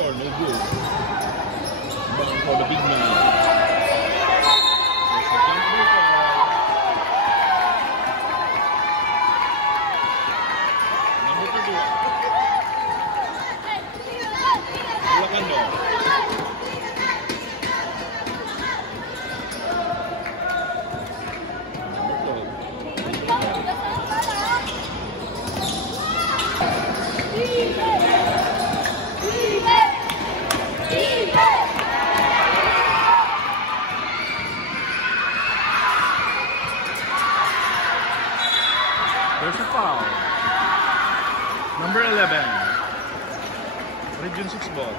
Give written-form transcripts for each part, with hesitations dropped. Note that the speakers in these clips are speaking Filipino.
24, no good. Bound for the big man. There's a foul. Number 11. Region 6 ball.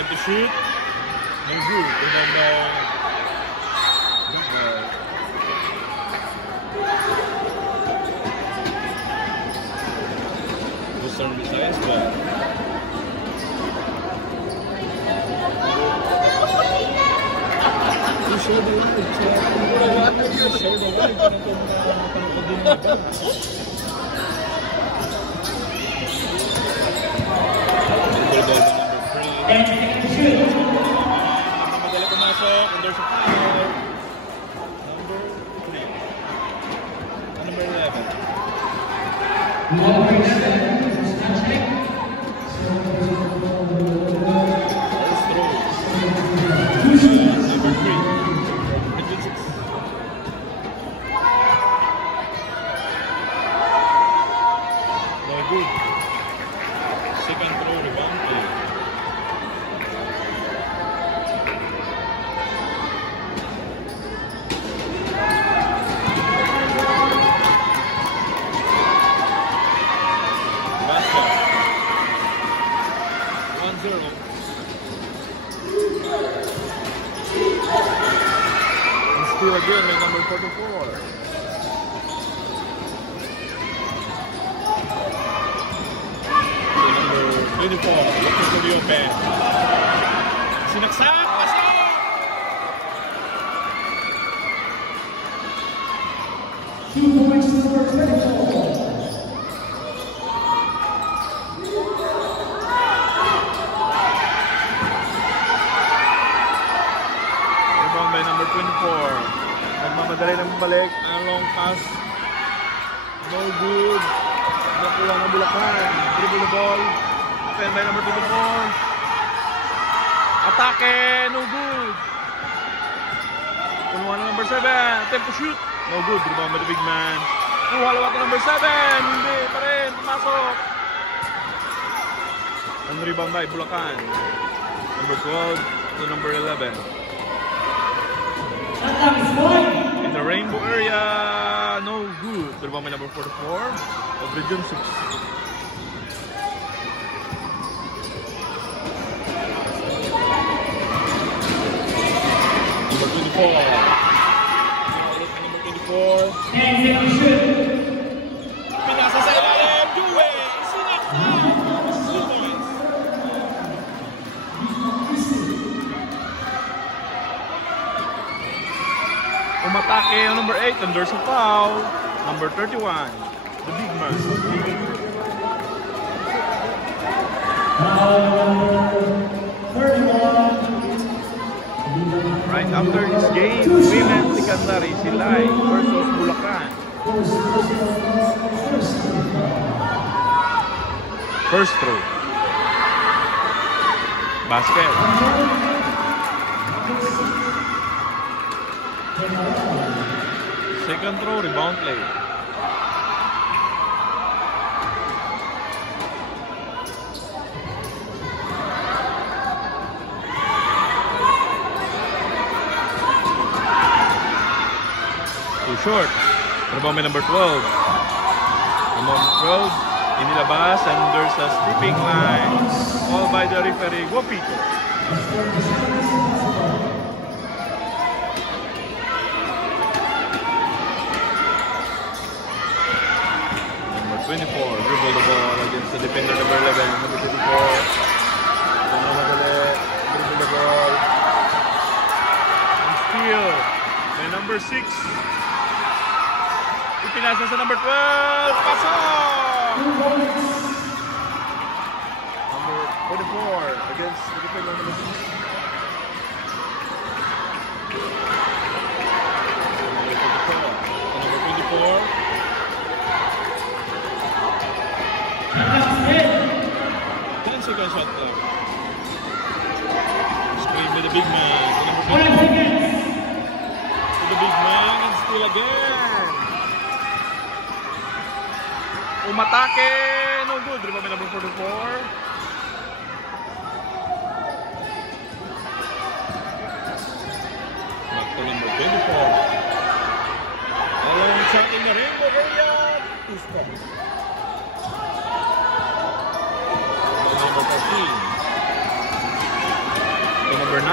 Have to shoot. No good. And then we'll start with science, but you showed the line. You showed the line. Madali pumasok, and there's a foul. Number 3. Number 11. First throw. Number 3. Region 6. No good. Second throw, rebound play. Still again with number 44. Number 24, looking to the open. Sinaksak! Pasok! Rebound by number 24. Nagmamadali ng balik. Ang long pass. No good. Nakuha ng Bulacan. Dribble the ball. Open by number 24. Atake. No good. Punuan ng number 7. Attempt to shoot. No good. Rebound by the big man. Halawat ng number 7. Hindi pa rin. Pumasok. Ang rebound by Bulacan. Number 12 to number 11. In the rainbow area, no good. The rebound by number 44 of Region 6. Number 24. Number 24. Pinasa sa ilalim. Juwe. Sinaksak. 2 points. Umatake ang number 8 and there's a foul. Number 31, the big man. Right after this game, Women Secondary Silay versus Bulacan. First throw. Basket. Second throw, rebound play. Too short. Rebound by number 12. Number 12, inilabas and there's a stepping line. All by the referee, Guapito. Number 24, dribble the ball against the defender number 11. Number 24, dribble the ball. And steal by number 6. Ipinasa sa number 12. Pasok! Number 44 against the defender number 6. Number 24. 10 seconds shot clock. Screen by the big man. To the big man and steal again. Umatake. No good. Rebound by number 44. Back to number 24. Along shot in the rainbow area. Two steps. Number 13. To number 9.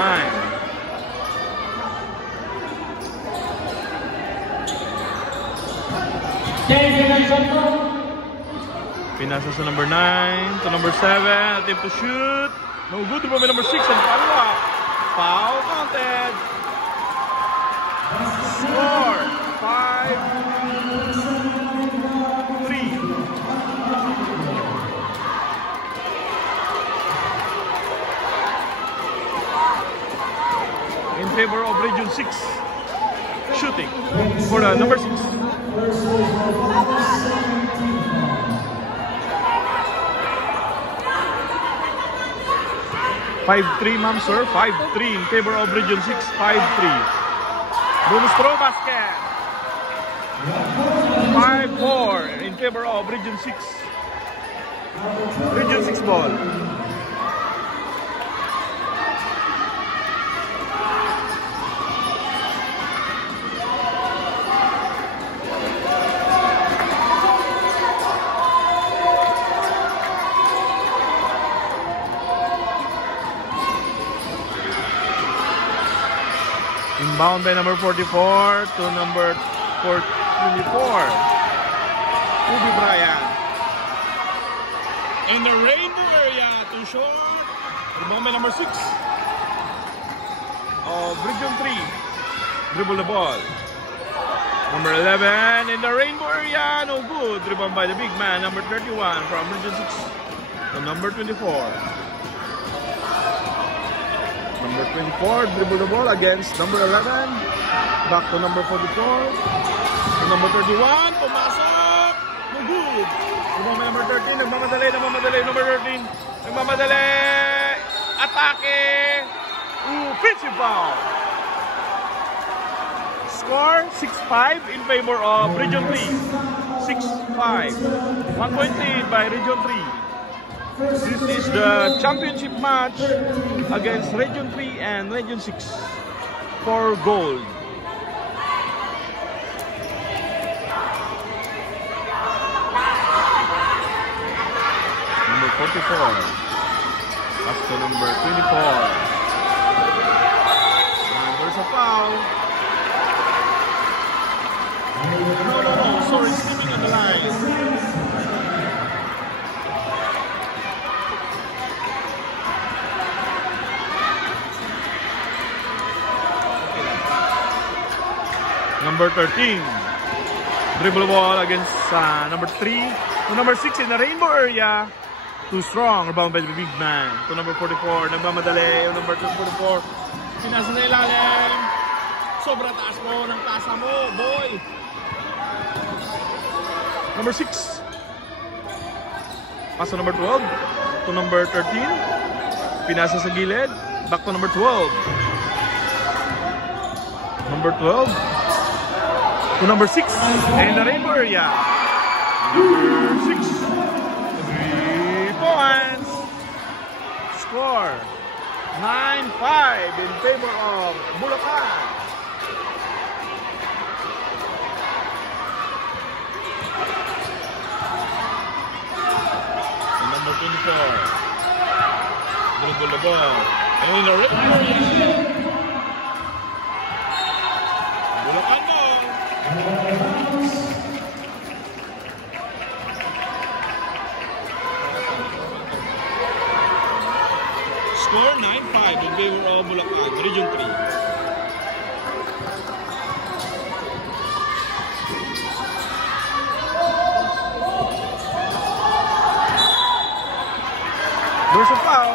Pinasa sa number 9 to number 7. Attempt to shoot. No good. Rebound by number 6 and follow up. Foul counted. Score 5-3. In favor of Region 6. Shooting for the number 6. (5-3), ma'am, sir. 5-3 in favor of Region 6. 5-3. Bonus throw basket. 5-4 in favor of Region 6. Region 6 ball. Inbound by number 44 to number 24. Kobe Bryant. In the rainbow area, too short. Inbound by number 6 of Region 3. Dribble the ball. Number 11 in the rainbow area, no good. Rebound by the big man, number 31 from Region 6 to number 24. Number 24, dribble the ball against number 11. Back to number 44. To number 31, pumasok. No good. Number 13, nagmamadali. Number 13, nagmamadali. Atake. Offensive foul. Score 6-5 in favor of Region 3. 6-5. 1 point lead by Region 3. This is the championship match against Region 3 and Region 6 for gold. Number 44 up to number 24. And there's a foul. No, sorry, slipping on the line. Number 13, dribble ball against number 3 to number 6 in the rainbow area. Too strong, rebound by the big man. To number 44, nagmamadali. Number 44, sinasa sa ilalim. Sobra taas mo ng kasa mo, boy. Number 6. Pass to number 12. To number 13. Pinasa sa gilid. Back to number 12. Number 12. To number 6 in the rainbow area. Number 6. 3 points. Score 9-5 in favor of Bulacan. And number 24. Dribble the ball. And the Bulacan ball. Score 9-5 in favor of Bulacan, Region 3. There's a foul.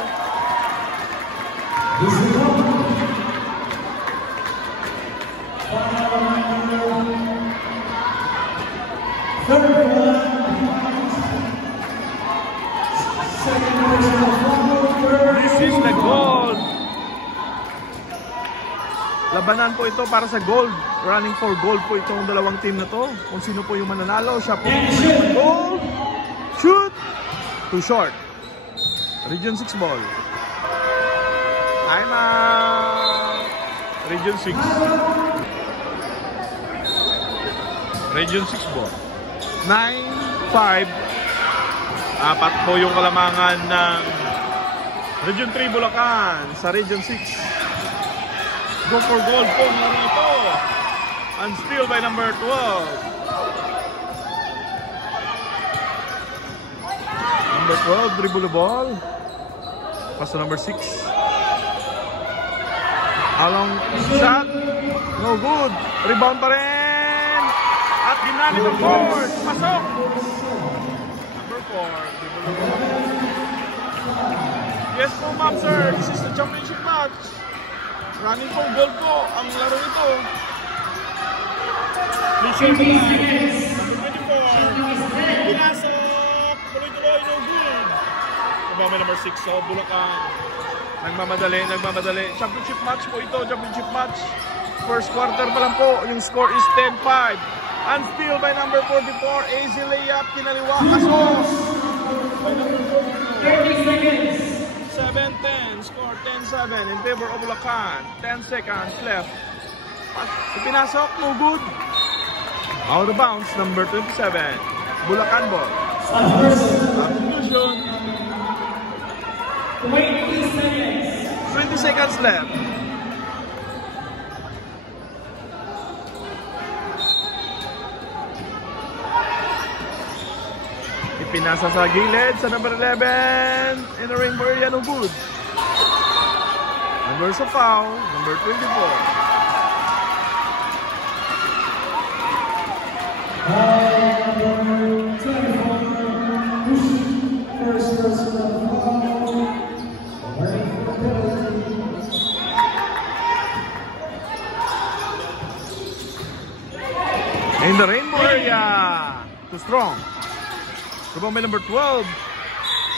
This is the gold. Labanan po ito para sa gold. Running for gold po itong dalawang team na to. Kung sino po yung mananalo, siya po yung goal. Shoot! Too short. Region 6 ball. I'm out. Region 6. Region 6 ball. 9-5. Apat po yung kalamangan ng Region 3 Bulacan sa Region 6. Go for gold po muna ito. And steal by number 12. Number 12, dribble the ball. Pass to number 6. Along shot. No good. Rebound pa rin. At ginamit ng board. Pasok. Number 4, dribble the ball. Yes po ma'am sir. This is the championship match. Running for gold po ang laro ito. Please share the line. Number 24. Pinasok. Tuloy-tuloy, no good. Kabama number 6, so Bulacan. Nagmamadali. Championship match po ito, championship match. First quarter pa lang po, yung score is 10-5. And steal by number 44, easy layup, kinaliwa, kasos. By number 44. 30 seconds. 7-10, score 10-7 in favor of Bulacan. 10 seconds left. Ipinasok, no good. Out of bounds, number 27. Bulacan ball. Substitution. 20 seconds left. Ipinasa sa gilid sa number 11 in the rainbow area, no good. Number sa foul, number 24. In the rainbow area, too strong. Rebound by number 12.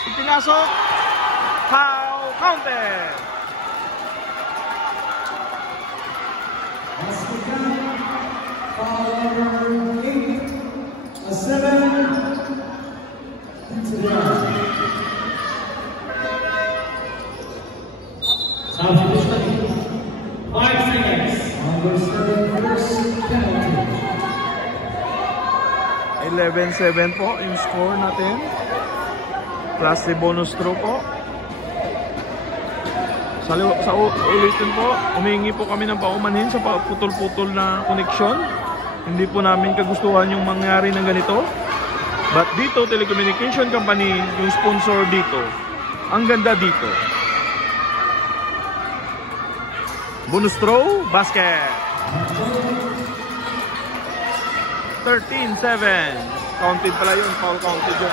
Ipinasok. Foul counted. Substitution. 5 seconds. Number 7, first penalty. 11-7 po yung score natin. Plus the bonus throw po. Sa ulitin po, humingi po kami ng paumanhin sa putol-putol na connection. Hindi po namin kagustuhan yung mangyari ng ganito. But dito, Telecommunication Company, yung sponsor dito. Ang ganda dito. Bonus throw, basket. 13-7. Counted pala yun, foul counted yun.